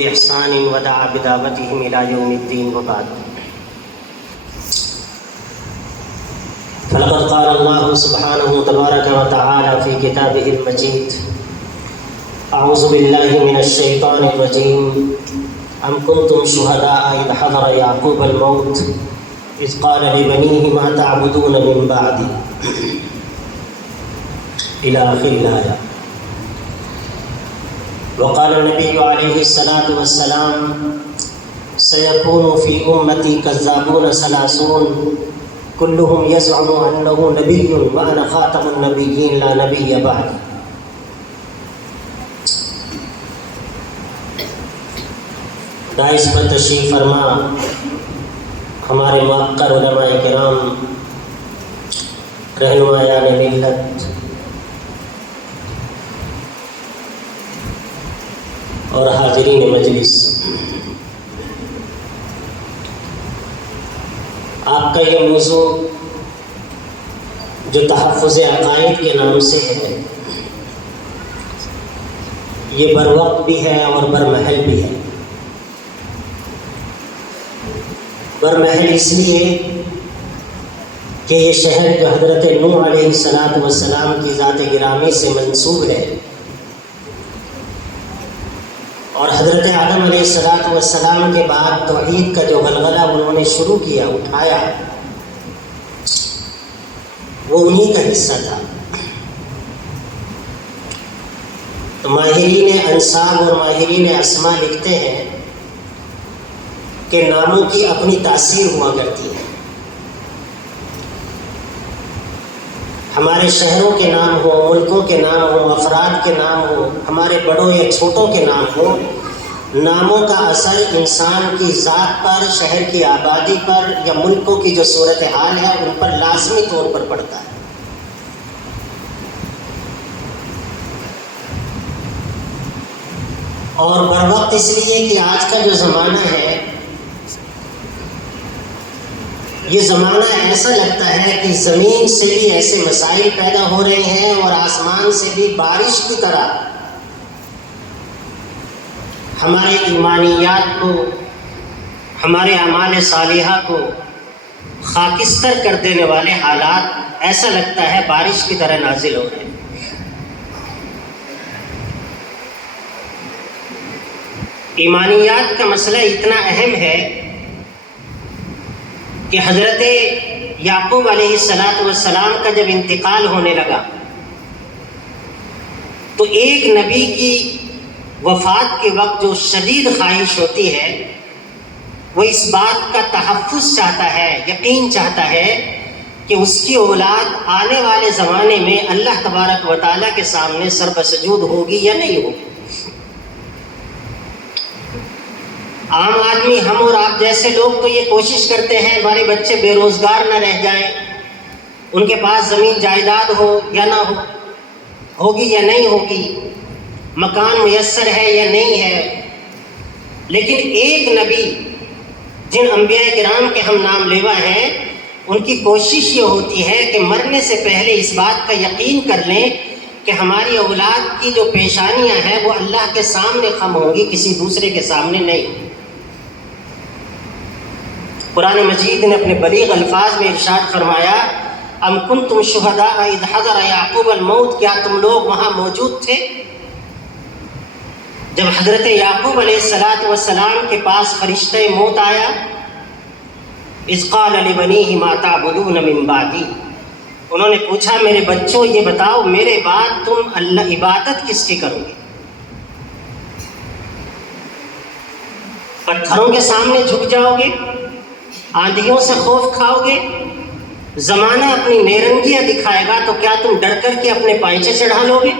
بإحسان ودعا بدعوتهم إلى يوم الدين وبعد. فلقد قال الله سبحانه تبارك وتعالى في كتابه المجيد: أعوذ بالله من الشيطان الرجيم. أم كنتم شهداء إذ حضر يعقوب الموت إذ قال لبنيه ما تعبدون من بعدي إلى آخر الآية. وقال النبي عليه الصلاة والسلام: سيكون في أمتي كذابون ثلاثون كلهم يزعم أنه نبي وأنا خاتم النبيين لا نبي بعد. داعش پر تشریف فرما ہمارے موقر علماء کرام، رہنمایان ملت اور حاضرین مجلس، آپ کا یہ موضوع جو تحفظ عقائد کے نام سے ہے، یہ بروقت بھی ہے اور برمحل بھی ہے۔ برمحل اس لیے کہ یہ شہر جو حضرت نوح علیہ السلام کی ذات گرامی سے منسوب ہے، اور حضرت آدم علیہ السلام کے بعد توحید کا جو غلغلہ انہوں نے شروع کیا، اٹھایا، وہ انہی کا حصہ تھا۔ تو ماہرین انساب اور ماہرین اسماء لکھتے ہیں کہ ناموں کی اپنی تاثیر ہوا کرتی ہے۔ ہمارے شہروں کے نام ہو، ملکوں کے نام ہو، افراد کے نام ہو، ہمارے بڑوں یا چھوٹوں کے نام ہو، ناموں کا اثر انسان کی ذات پر، شہر کی آبادی پر یا ملکوں کی جو صورتحال ہے ان پر لازمی طور پر پڑتا ہے۔ اور بروقت اس لیے کہ آج کا جو زمانہ ہے، یہ زمانہ ایسا لگتا ہے کہ زمین سے بھی ایسے مسائل پیدا ہو رہے ہیں اور آسمان سے بھی بارش کی طرح ہمارے ایمانیات کو، ہمارے اعمال صالحہ کو خاکستر کر دینے والے حالات ایسا لگتا ہے بارش کی طرح نازل ہو رہے ہیں۔ ایمانیات کا مسئلہ اتنا اہم ہے کہ حضرت یعقوب علیہ السلام کا جب انتقال ہونے لگا تو ایک نبی کی وفات کے وقت جو شدید خواہش ہوتی ہے، وہ اس بات کا تحفظ چاہتا ہے، یقین چاہتا ہے کہ اس کی اولاد آنے والے زمانے میں اللہ تبارک و تعالیٰ کے سامنے سر بسجود ہوگی یا نہیں ہوگی۔ عام آدمی، ہم اور آپ جیسے لوگ تو یہ کوشش کرتے ہیں ہمارے بچے بے روزگار نہ رہ جائیں، ان کے پاس زمین جائیداد ہو یا نہ ہو، ہوگی یا نہیں ہوگی، مکان میسر ہے یا نہیں ہے۔ لیکن ایک نبی جن انبیاء کرام کے ہم نام لیوا ہیں، ان کی کوشش یہ ہوتی ہے کہ مرنے سے پہلے اس بات کا یقین کر لیں کہ ہماری اولاد کی جو پیشانیاں ہیں وہ اللہ کے سامنے خم ہوں گی، کسی دوسرے کے سامنے نہیں۔ قرآن مجید نے اپنے بلیغ الفاظ میں ارشاد فرمایا: ام کنتم شہداء اذ حضر یعقوب الموت، کیا تم لوگ وہاں موجود تھے جب حضرت یعقوب علیہ السلام کے پاس فرشتہ موت آیا؟ اذ قال لبنیہ ما تعبدون من بعدی، انہوں نے پوچھا میرے بچوں یہ بتاؤ میرے بعد تم اللہ عبادت کس کی کرو گے؟ پتھروں کے سامنے جھک جاؤ گے؟ آندھیوں سے خوف کھاؤ گے؟ زمانہ اپنی نیرنگیاں دکھائے گا تو کیا تم ڈر کر کے اپنے پائچے چڑھا لو گے؟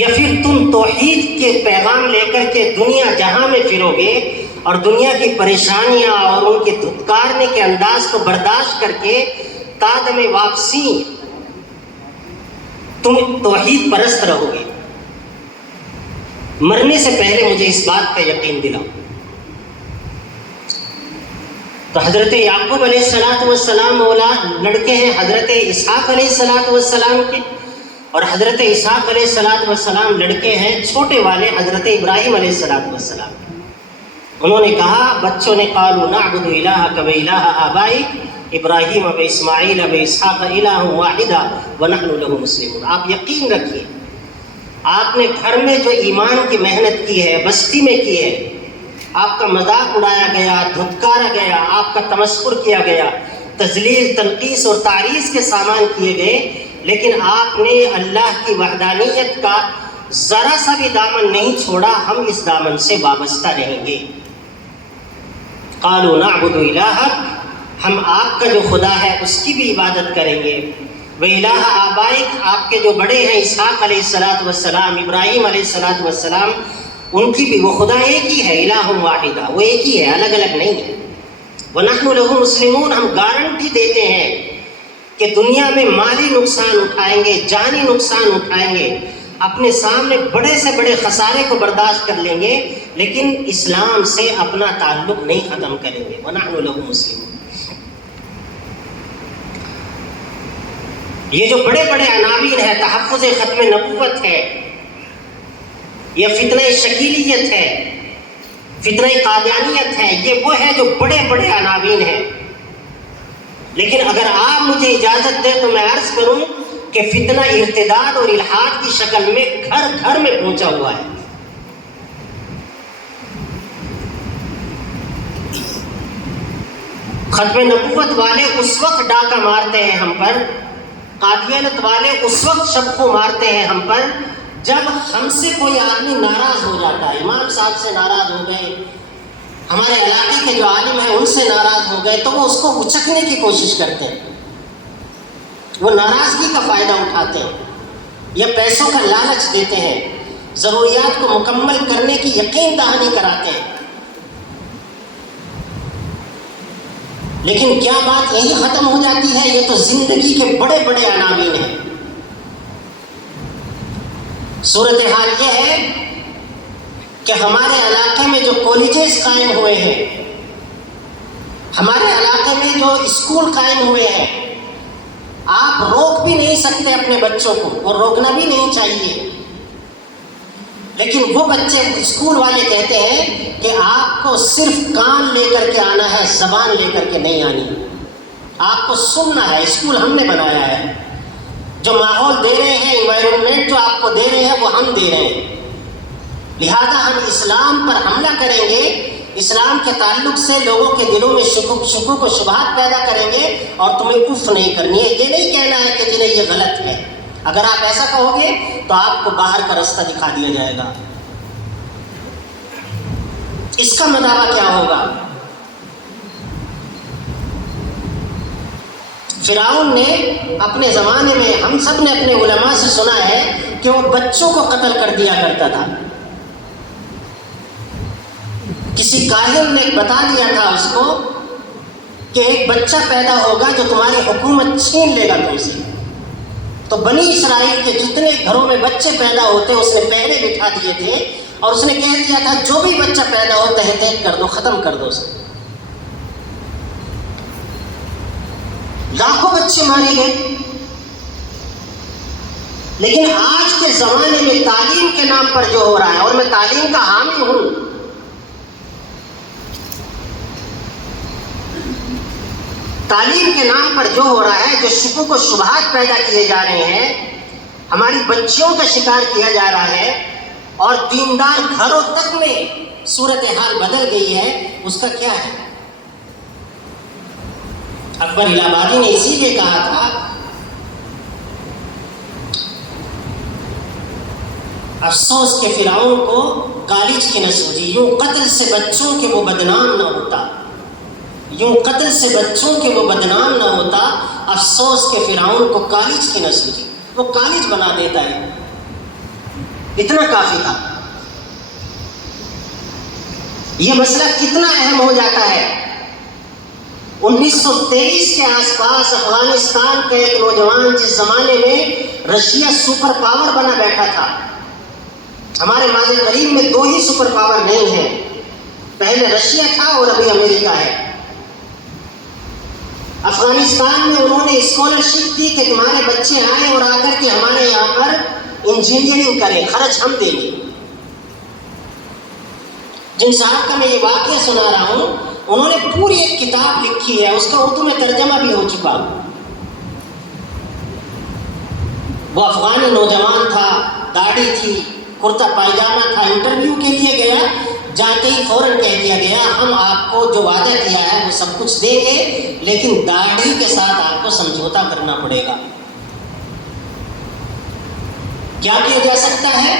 یا پھر تم توحید کے پیغام لے کر کے دنیا جہاں میں پھرو گے اور دنیا کی پریشانیاں اور ان کے دھتکارنے کے انداز کو برداشت کر کے تادم واپسی تم توحید پرست رہو گے؟ مرنے سے پہلے مجھے اس بات کا یقین دلاؤ۔ تو حضرت یعقوب علیہ السلام اولاد لڑکے ہیں حضرت اسحاق علیہ السلام کے، اور حضرت اسحاق علیہ السلام لڑکے ہیں چھوٹے والے حضرت ابراہیم علیہ السلام. انہوں نے کہا، بچوں نے قالوا نعبد الہک و الہ آبائک ابراہیم و اسماعیل و اسحاق الہ واحدا ونحن له مسلمون. آپ یقین رکھیے، آپ نے گھر میں جو ایمان کی محنت کی ہے، بستی میں کی ہے، آپ کا مذاق اڑایا گیا، دھتکارا گیا، آپ کا تمسخر کیا گیا، تذلیل، تنقیص اور تعریض کے سامان کیے گئے، لیکن آپ نے اللہ کی وحدانیت کا ذرا سا بھی دامن نہیں چھوڑا. ہم اس دامن سے وابستہ رہیں گے. قالوا نعبد الہک، ہم آپ کا جو خدا ہے اس کی بھی عبادت کریں گے. وَإِلَٰهَ آبائک، آپ کے جو بڑے ہیں اسحاق علیہ السلام، ابراہیم علیہ السلام، ان کی بھی، وہ خدا ایک ہی ہے، الہ واحدہ، وہ ایک ہی ہے، الگ الگ نہیں ہے. وَنَحْنُ لَهُ مُسْلِمُونَ، ہم گارنٹی دیتے ہیں کہ دنیا میں مالی نقصان اٹھائیں گے، جانی نقصان اٹھائیں گے، اپنے سامنے بڑے سے بڑے خسارے کو برداشت کر لیں گے، لیکن اسلام سے اپنا تعلق نہیں ختم کریں گے. وَنَحْنُ لَهُ مُسْلِمُونَ. یہ جو بڑے بڑے عناوین ہے، تحفظ ختم نبوت ہے، یہ فتنہ شکیلیت ہے، فتنہ قادیانیت ہے، یہ وہ ہے جو بڑے بڑے عناوین ہیں. لیکن اگر آپ مجھے اجازت دیں تو میں عرض کروں کہ فتنہ ارتداد اور الحاد کی شکل میں گھر گھر میں پہنچا ہوا ہے. ختم نبوت والے اس وقت ڈاکہ مارتے ہیں ہم پر، قادیانت والے اس وقت شبخو مارتے ہیں ہم پر، جب ہم سے کوئی آدمی ناراض ہو جاتا ہے. امام صاحب سے ناراض ہو گئے، ہمارے علاقے کے جو عالم ہیں ان سے ناراض ہو گئے، تو وہ اس کو اچکنے کی کوشش کرتے ہیں، وہ ناراضگی کا فائدہ اٹھاتے ہیں یا پیسوں کا لالچ دیتے ہیں، ضروریات کو مکمل کرنے کی یقین دہانی کراتے ہیں. لیکن کیا بات یہی ختم ہو جاتی ہے؟ یہ تو زندگی کے بڑے بڑے عناوین ہیں. صورتحال یہ ہے کہ ہمارے علاقے میں جو کالجز قائم ہوئے ہیں، ہمارے علاقے میں جو اسکول قائم ہوئے ہیں، آپ روک بھی نہیں سکتے اپنے بچوں کو، اور روکنا بھی نہیں چاہیے. لیکن وہ بچے، اسکول والے کہتے ہیں کہ آپ کو صرف کان لے کر کے آنا ہے، زبان لے کر کے نہیں آنی، آپ کو سننا ہے. اسکول ہم نے بنایا ہے، جو ماحول دے رہے ہیں، انوائرمنٹ جو آپ کو دے رہے ہیں وہ ہم دے رہے ہیں. لہذا ہم اسلام پر حملہ کریں گے، اسلام کے تعلق سے لوگوں کے دلوں میں شکوک و شبہات پیدا کریں گے، اور تمہیں اف نہیں کرنی ہے. یہ نہیں کہنا ہے کہ جنہیں یہ غلط ہے. اگر آپ ایسا کہو گے تو آپ کو باہر کا رستہ دکھا دیا جائے گا. اس کا مداوع کیا ہوگا؟ فرعون نے اپنے زمانے میں، ہم سب نے اپنے علماء سے سنا ہے کہ وہ بچوں کو قتل کر دیا کرتا تھا. کسی کاہن نے بتا دیا تھا اس کو کہ ایک بچہ پیدا ہوگا جو تمہاری حکومت چھین لے گا تم سے. تو بنی اسرائیل کے جتنے گھروں میں بچے پیدا ہوتے اس نے پہرے بٹھا دیے تھے، اور اس نے کہہ دیا تھا جو بھی بچہ پیدا ہو تہ تیگ کر دو، ختم کر دو اسے. لاکھوں بچے مارے گئے. لیکن آج کے زمانے میں تعلیم کے نام پر جو ہو رہا ہے، اور میں تعلیم کا حامی ہوں، تعلیم کے نام پر جو ہو رہا ہے، جو شکوک و شبہات پیدا کیے جا رہے ہیں، ہماری بچیوں کا شکار کیا جا رہا ہے، اور دیندار گھروں تک میں صورتحال بدل گئی ہے، اس کا کیا ہے؟ اکبر الہ آبادی نے اسی لیے کہا تھا، افسوس کہ فرعون کو کالج کی نہ سوجی، یوں قتل سے بچوں کے وہ بدنام نہ ہوتا، یوں قتل سے بچوں کے وہ بدنام نہ ہوتا. افسوس کہ فرعون کو کالج کی نہ سوجی. وہ کالج بنا دیتا ہے، اتنا کافی تھا. یہ مسئلہ کتنا اہم ہو جاتا ہے. 1923 کے آس پاس افغانستان کا ایک نوجوان، جس زمانے میں رشیا سپر پاور بنا بیٹھا تھا، ہمارے ماضی قریب میں 2 ہی سپر پاور نہیں ہیں، پہلے رشیا تھا اور ابھی امریکہ ہے. افغانستان میں انہوں نے اسکالرشپ دی کہ تمہارے بچے آئیں اور آ کر کے ہمارے یہاں پر انجینئرنگ کریں، خرچ ہم دیں گے۔ جن صاحب کا میں یہ واقعہ سنا رہا ہوں، انہوں نے پوری ایک کتاب لکھی ہے، اس کا اردو میں ترجمہ بھی ہو چکا۔ وہ افغانی نوجوان تھا، داڑھی تھی، کرتا پائجامہ تھا، انٹرویو کے لیے گیا، جاتے ہی فوراً کہہ دیا گیا ہم آپ کو جو وعدہ کیا ہے وہ سب کچھ دیں گے، لیکن داڑھی کے ساتھ آپ کو سمجھوتا کرنا پڑے گا۔ کیا کیا جا سکتا ہے؟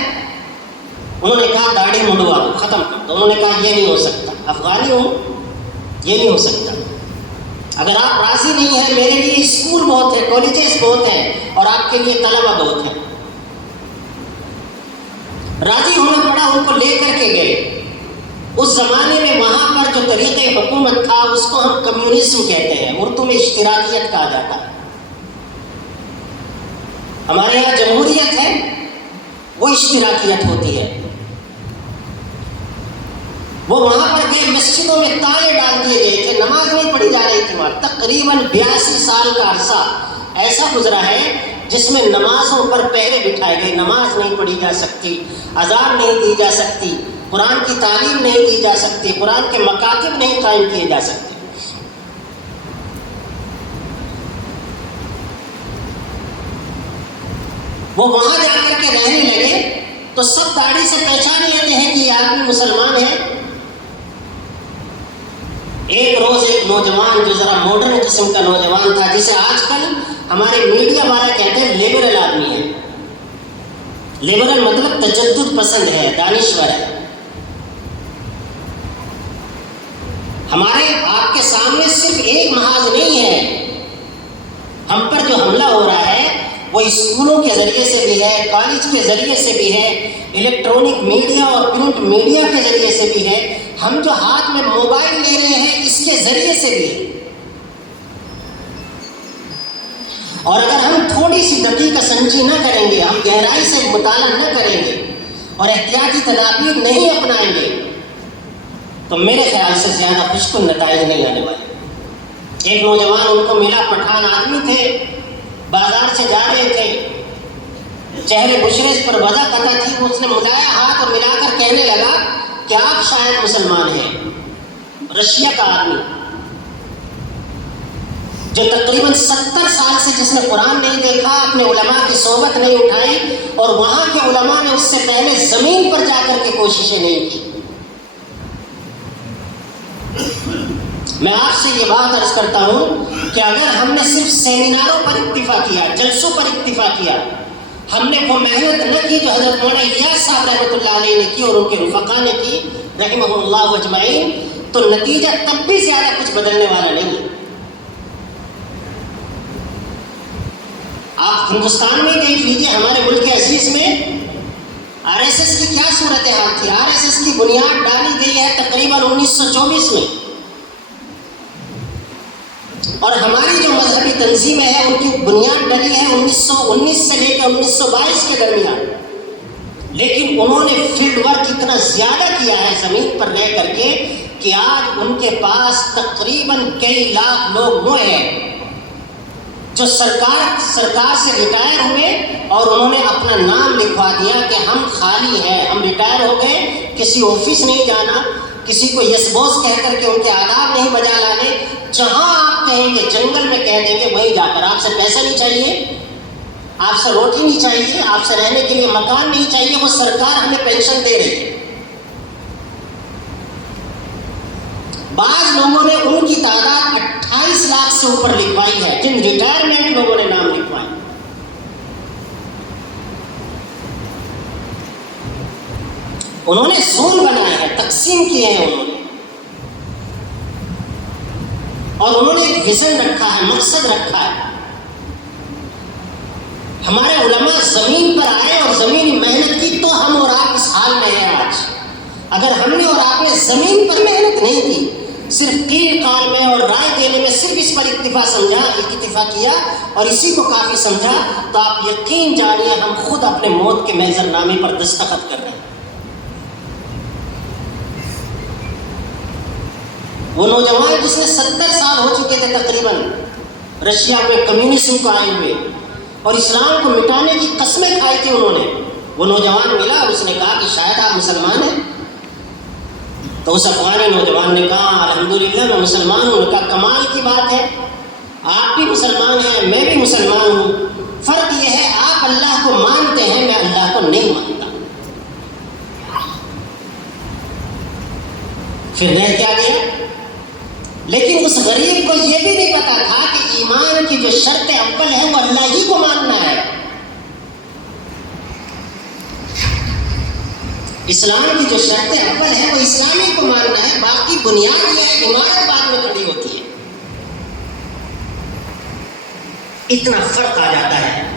انہوں نے کہا داڑھی منڈوا دو، ختم کر دو۔ انہوں نے کہا یہ نہیں ہو سکتا، افغانی ہوں، یہ نہیں ہو سکتا۔ اگر آپ راضی نہیں ہیں، میرے لیے اسکول بہت ہے، کالجز بہت ہیں، اور آپ کے لیے طلبہ بہت ہیں۔ راضی ہونا پڑا، ان کو لے کر کے گئے۔ اس زمانے میں وہاں پر جو طریقہ حکومت تھا اس کو ہم کمیونزم کہتے ہیں، اردو میں اشتراکیت کہا جاتا ہے۔ ہمارے یہاں جمہوریت ہے، وہ اشتراکیت ہوتی ہے۔ وہ وہاں پر گئے، مسجدوں میں تالے ڈال دیے گئے تھے، نماز نہیں پڑھی جا رہی تھی وہاں۔ تقریباً 82 سال کا عرصہ ایسا گزرا ہے جس میں نمازوں پر پہرے بٹھائے گئے، نماز نہیں پڑھی جا سکتی، اذان نہیں دی جا سکتی، قرآن کی تعلیم نہیں دی جا سکتی، قرآن کے مکاتب نہیں قائم کیے جا سکتے۔ وہ وہاں جا کر کے رہنے لگے تو سب داڑھی سے پہچان لیتے ہیں کہ یہ آدمی مسلمان ہے۔ ایک روز ایک نوجوان جو ذرا ماڈرن قسم کا نوجوان تھا، جسے آج کل ہمارے میڈیا والا کہتے ہیں لیبرل آدمی ہے۔ لیبرل مطلب تجدد پسند ہے، دانشور ہے۔ ہمارے آپ کے سامنے صرف ایک محاذ نہیں ہے، ہم پر جو حملہ ہو رہا ہے وہ اسکولوں کے ذریعے سے بھی ہے، کالج کے ذریعے سے بھی ہے، الیکٹرانک میڈیا اور پرنٹ میڈیا کے ذریعے سے بھی ہے، ہم جو ہاتھ میں موبائل لے رہے ہیں اس کے ذریعے سے بھی ہے۔ اور اگر ہم تھوڑی سی دقیق سنجی نہ کریں گے، ہم گہرائی سے مطالعہ نہ کریں گے اور احتیاطی تدابیر نہیں اپنائیں گے تو میرے خیال سے زیادہ خوشکن نتائج نہیں آنے والے۔ ایک نوجوان ان کو ملا، پٹھان آدمی تھے، بازار سے جا رہے تھے، چہرے بشرے پر وضع قطع تھی، اس نے ملایا ہاتھ اور ملا کر کہنے لگا کہ آپ شاید مسلمان ہیں۔ رشیا کا آدمی جو تقریباً 70 سال سے، جس نے قرآن نہیں دیکھا، اپنے علماء کی صحبت نہیں اٹھائی، اور وہاں کے علماء نے اس سے پہلے زمین پر جا کر کے کوششیں نہیں کی۔ میں آپ سے یہ بات عرض کرتا ہوں کہ اگر ہم نے صرف سیمیناروں پر اکتفا کیا، جلسوں پر اکتفا کیا، ہم نے وہ محنت نہ کی جو حضرت مولانا الیاس صاحب رحمۃ اللہ علیہ نے کی اور ان کے رفقا نے کی رحمہ اللہ اجمعین، تو نتیجہ تب بھی زیادہ کچھ بدلنے والا نہیں ہے۔ آپ ہندوستان میں دیکھ لیجیے، ہمارے ملک عزیز میں آر ایس ایس کی کیا صورتحال تھی۔ آر ایس ایس کی بنیاد ڈالی گئی ہے تقریباً 1924 میں، اور ہماری جو مذہبی تنظیمیں ہیں ان کی بنیاد ڈلی ہے 1919 سے لے کے 1922 کے درمیان۔ لیکن انہوں نے فیلڈ ورک اتنا زیادہ کیا ہے زمین پر رہ کر کے کہ آج ان کے پاس تقریباً کئی لاکھ لوگ وہ ہیں جو سرکار سے ریٹائر ہوئے اور انہوں نے اپنا نام لکھوا دیا کہ ہم خالی ہیں، ہم ریٹائر ہو گئے، کسی آفس نہیں جانا، کسی کو یس باس کہہ کر کے ان کے آداب نہیں بجا لانے، جہاں آپ کہیں گے، جنگل میں کہہ دیں گے وہیں جا کر۔ آپ سے پیسہ نہیں چاہیے، آپ سے روٹی نہیں چاہیے، آپ سے رہنے کے لیے مکان نہیں چاہیے، وہ سرکار ہمیں پینشن دے رہی ہے۔ بعض لوگوں نے ان کی تعداد 28 لاکھ سے اوپر لکھوائی ہے، جن ریٹائرمنٹ لوگوں نے نام لکھوائے۔ انہوں نے زون بنائے ہیں، تقسیم کیے ہیں انہوں نے، اور انہوں نے ایک ویژن رکھا ہے، مقصد رکھا ہے۔ ہمارے علماء زمین پر آئے اور زمینی محنت کی تو ہم اور آپ اس حال میں ہیں آج۔ اگر ہم نے اور آپ نے زمین پر محنت نہیں کی، صرف قیل قال میں اور رائے دینے میں صرف اس پر اکتفا کیا اور اسی کو کافی سمجھا، تو آپ یقین جانیے ہم خود اپنے موت کے محضر نامے پر دستخط کر رہے ہیں۔ وہ نوجوان جس نے 70 سال ہو چکے تھے تقریباً، رشیا میں کمیونزم کو آئے ہوئے اور اسلام کو مٹانے کی قسمیں کھائی تھی انہوں نے. وہ نوجوان ملا اور اس نے کہا کہ شاید آپ مسلمان ہیں. تو اس افغانی نوجوان نے کہا الحمدللہ میں مسلمان ہوں. نے کہا کمال کی بات ہے, آپ بھی مسلمان ہیں, میں بھی مسلمان ہوں, فرق یہ ہے آپ اللہ کو مانتے ہیں, میں اللہ کو نہیں مانتا. پھر رہ کیا گیا؟ لیکن اس غریب کو یہ بھی نہیں پتا تھا کہ ایمان کی جو شرط اول ہے وہ اللہ ہی کو ماننا ہے. اسلام کی جو شرط اول ہے وہ اسلامی کو ماننا ہے, باقی بنیاد یہ ہے عمارت بعد میں کھڑی ہوتی ہے. اتنا فرق آ جاتا ہے.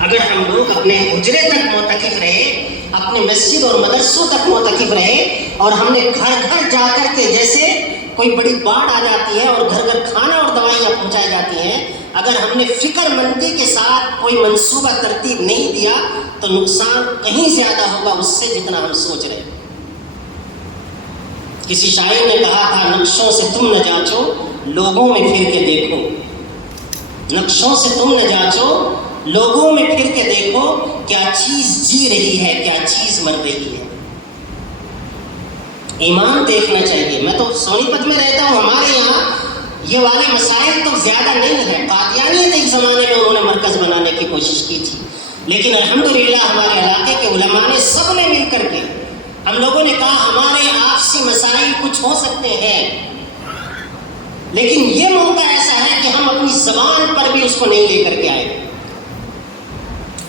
اگر ہم لوگ اپنے حجرے تک معتکف رہے, اپنے مسجد اور مدرسوں تک معتکف رہے, اور ہم نے گھر گھر جا کر کے, جیسے کوئی بڑی باڑھ آ جاتی ہے اور گھر گھر کھانا اور دوائیاں پہنچائی جاتی ہیں, اگر ہم نے فکر مندی کے ساتھ کوئی منصوبہ ترتیب نہیں دیا تو نقصان کہیں زیادہ ہوگا اس سے جتنا ہم سوچ رہے ہیں. کسی شاعر نے کہا تھا نقشوں سے تم نہ جانچو لوگوں میں پھر کے دیکھو. نقشوں سے تم نہ جانچو لوگوں میں پھر کے دیکھو, کیا چیز جی رہی ہے کیا چیز مر رہی ہے. ایمان دیکھنا چاہیے. میں تو سونی پت میں رہتا ہوں, ہمارے یہاں یہ والے مسائل تو زیادہ نہیں ہے. قادیانیت ایک زمانے میں انہوں نے مرکز بنانے کی کوشش کی تھی, لیکن الحمدللہ ہمارے علاقے کے علماء نے سب نے مل کر کے, ہم لوگوں نے کہا ہمارے آپسی مسائل کچھ ہو سکتے ہیں, لیکن یہ موقع ایسا ہے کہ ہم اپنی زبان پر بھی اس کو نہیں لے کر کے آئے.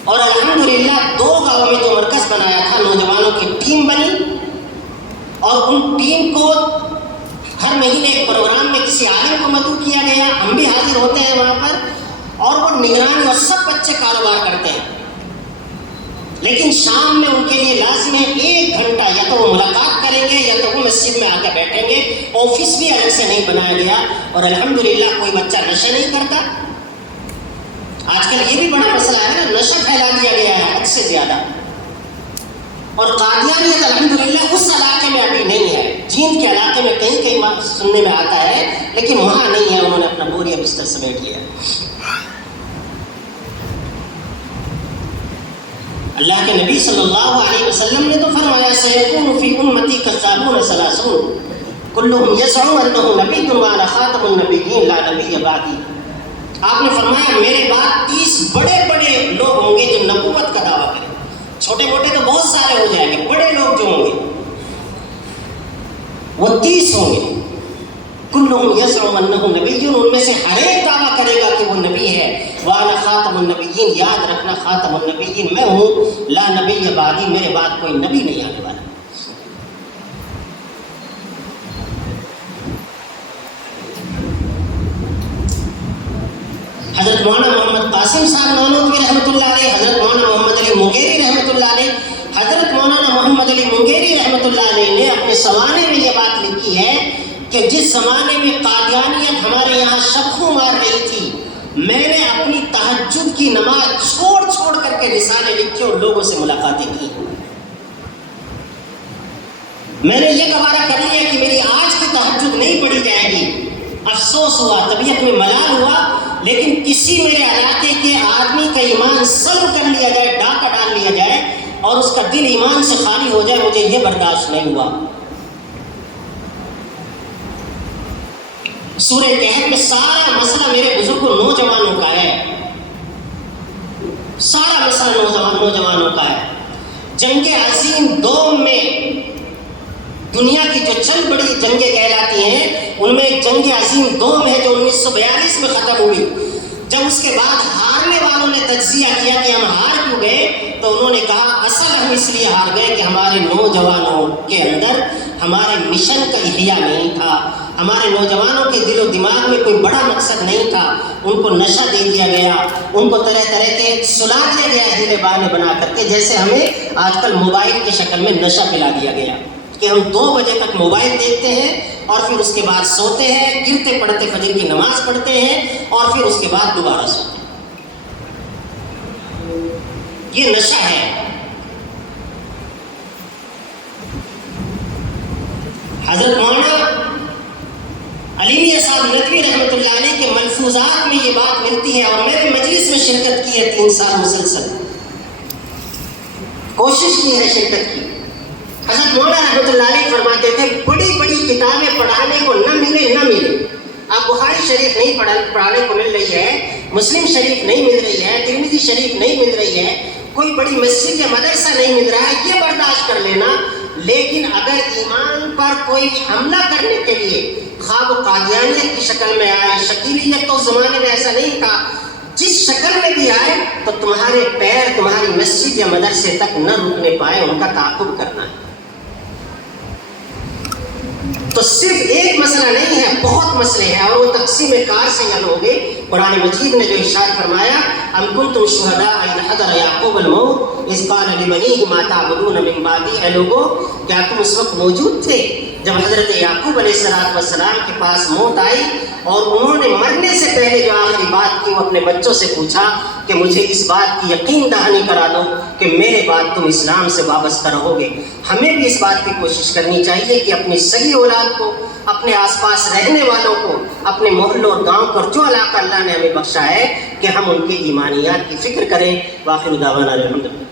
اور الحمدللہ 2 گاؤں میں جو مرکز بنایا تھا, نوجوانوں کی ٹیم بنی, اور ان ٹیم کو ہر مہینے ایک پروگرام میں کسی عالم کو مدعو کیا گیا, ہم بھی حاضر ہوتے ہیں وہاں پر, اور وہ نگرانی, اور سب بچے کاروبار کرتے ہیں. لیکن شام میں ان کے لیے لازم ہے 1 گھنٹہ, یا تو وہ ملاقات کریں گے یا تو وہ مسجد میں آ کر بیٹھیں گے. آفس بھی الگ سے نہیں بنایا گیا, اور الحمدللہ کوئی بچہ نشہ نہیں کرتا. آج کل یہ بھی بڑا مسئلہ ہے نا, نشہ پھیلا دیا گیا ہے حد سے زیادہ. اور قادیانیت الحمدللہ اس علاقے میں ابھی نہیں ہے. جیند کے علاقے میں کہیں کہیں سننے میں آتا ہے, لیکن وہاں نہیں ہے. انہوں نے اپنا بوریا بستر سمیٹ لیا. اللہ کے نبی صلی اللہ علیہ وسلم نے تو فرمایا سیکون فی امتی کذابون ثلاثون کلہم یزعم انہ نبی وانا خاتم النبیین لا نبی بعدی. آپ نے فرمایا میرے بعد 30 بڑے بڑے لوگ ہوں گے جو نبوت کا دعویٰ کریں. چھوٹے موٹے تو بہت سارے ہو جائیں گے, بڑے لوگ جو ہوں گے وہ 30 ہوں گے. کلہم یزعم انہ نبی, ان میں سے ہر ایک دعویٰ کرے گا کہ وہ نبی ہے. وانا خاتم النبیین, یاد رکھنا خاتم النبیین میں ہوں, لا نبی بعدی, میرے بعد کوئی نبی نہیں آنے والا. حضرت مولانا محمد قاسم صاحب نانوتوی رحمۃ اللہ علیہ, حضرت مولانا محمد علی منگیری رحمۃ اللہ علیہ, حضرت مولانا محمد علی منگیری رحمۃ اللہ علیہ نے اپنے سوانے میں یہ بات لکھی ہے کہ جس زمانے میں قادیانیت ہمارے یہاں شبخوں مار رہی تھی, میں نے اپنی تہجد کی نماز چھوڑ کر کے رسالے لکھے اور لوگوں سے ملاقاتیں کی. میں نے یہ گوارا کر لیا کہ میری آج کی تہجد نہیں پڑھی جائے گی. افسوس ہوا, طبیعت میں ملال ہوا, لیکن کسی میرے علاقے کے آدمی کا ایمان سلب کر لیا جائے, ڈاکہ ڈال لیا جائے, اور اس کا دل ایمان سے خالی ہو جائے, مجھے یہ برداشت نہیں ہوا. سورہ کہف میں سارا مسئلہ میرے بزرگوں نوجوانوں کا ہے, سارا مسئلہ نوجوانوں کا ہے. جنگ عظیم دوم میں دنیا کی جو چند بڑی جنگیں کہلاتی ہیں, ان میں ایک جنگ عظیم دوم ہے جو 1942 میں ختم ہوئی. جب اس کے بعد ہارنے والوں نے تجزیہ کیا کہ ہم ہار کیوں گئے, تو انہوں نے کہا اصل ہم اس لیے ہار گئے کہ ہمارے نوجوانوں کے اندر ہمارے مشن کا احیاء نہیں تھا, ہمارے نوجوانوں کے دل و دماغ میں کوئی بڑا مقصد نہیں تھا. ان کو نشہ دے دیا گیا, ان کو طرح طرح کے سلا دیا گیا ہیلے بہانے بنا کر کے, جیسے ہمیں آج کل موبائل کی شکل میں نشہ پلا دیا گیا کہ ہم 2 بجے تک موبائل دیکھتے ہیں اور پھر اس کے بعد سوتے ہیں, گرتے پڑتے فجر کی نماز پڑھتے ہیں, اور پھر اس کے بعد دوبارہ سوتے ہیں. یہ نشہ ہے. حضرت مولانا علی صاحب ندوی رحمۃ اللہ علیہ کے ملفوظات میں یہ بات ملتی ہے، اور میں نے مجلس میں شرکت کی ہے 3 سال مسلسل، کوشش کی ہے شرکت کی۔ حضرت مولانا رحمۃ اللہ علیہ فرماتے تھے بڑی بڑی کتابیں پڑھانے کو نہ ملے، اب بخاری شریف نہیں پڑھانے کو مل رہی ہے، مسلم شریف نہیں مل رہی ہے، ترمذی شریف نہیں مل رہی ہے، کوئی بڑی مسجد یا مدرسہ نہیں مل رہا ہے، یہ برداشت کر لینا، لیکن اگر ایمان پر کوئی حملہ کرنے کے لیے خواب قادیانیت کی شکل میں آئے، شکیلیت تو اس زمانے میں ایسا نہیں تھا، جس شکل میں بھی آئے تو تمہارے پیر تمہاری مسجد یا مدرسے تک نہ رکنے پائے، ان کا تعاقب کرنا ہے۔ تو صرف ایک مسئلہ نہیں ہے، بہت مسئلے ہیں، اور وہ تقسیم کار سے حل ہو گئے۔ قرآن مجید نے جو ارشاد فرمایا ام کنتم شہداء اذ حضر یعقوب الموت اذ قال لبنیہ ما تعبدون من بعدی، اے لوگو کیا تم اس وقت موجود تھے جب حضرت یعقوب علیہ السلام کے پاس موت آئی اور انہوں نے مرنے سے پہلے جو آخری بات کی وہ اپنے بچوں سے پوچھا کہ مجھے اس بات کی یقین دہانی کرا دو کہ میرے بعد تم اسلام سے وابستہ رہو گے۔ ہمیں بھی اس بات کی کوشش کرنی چاہیے کہ اپنی سگی اولاد کو، اپنے آس پاس رہنے والوں کو، اپنے محلوں اور گاؤں پر جو علاقہ اللہ نے ہمیں بخشا ہے کہ ہم ان کے ایمانیات کی فکر کریں۔ واخر دعوانا الحمدللہ۔